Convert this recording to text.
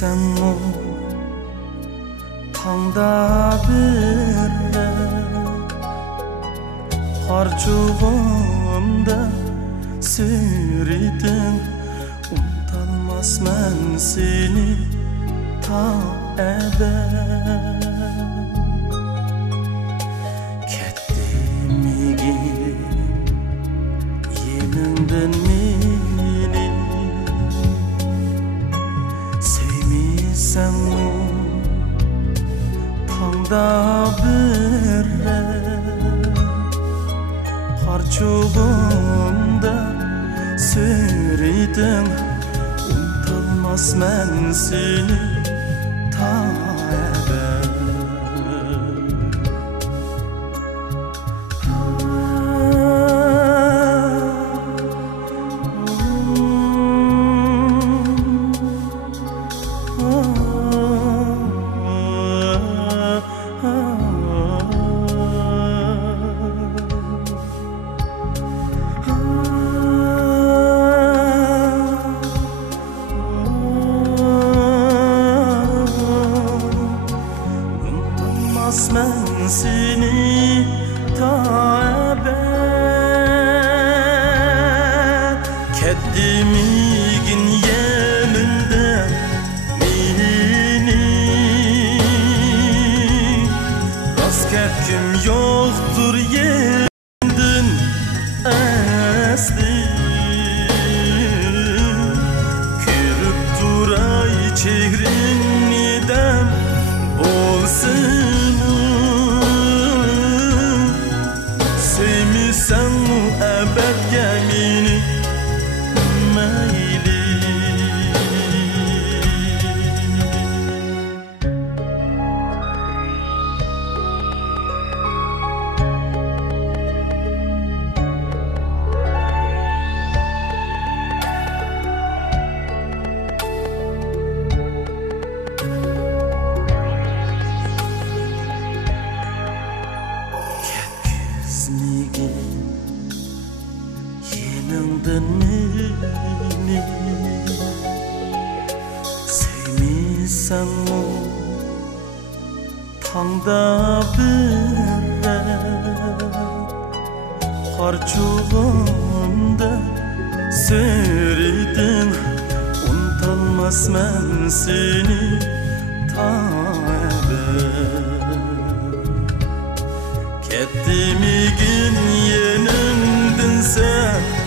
Sevmiysenmi tanda birre harcığımda sürdün unutalmazman seni ta ebed kettimigin yeningden meni sevmiysenmi tanda birre harcığımda sürdün unutalmazman seni ta ebed Unutamazman seni ta ebed kettimigin yeninden meni rast ketkim yoktur yendin asli ko'rib turay chehringdan bo'lsin sevmiysenmi ebedga meni mayli yeningden meni sevmiysenmi tanda birre harcığımda sürdün unutalmazman seni ta ebed kettimigin yeningden sen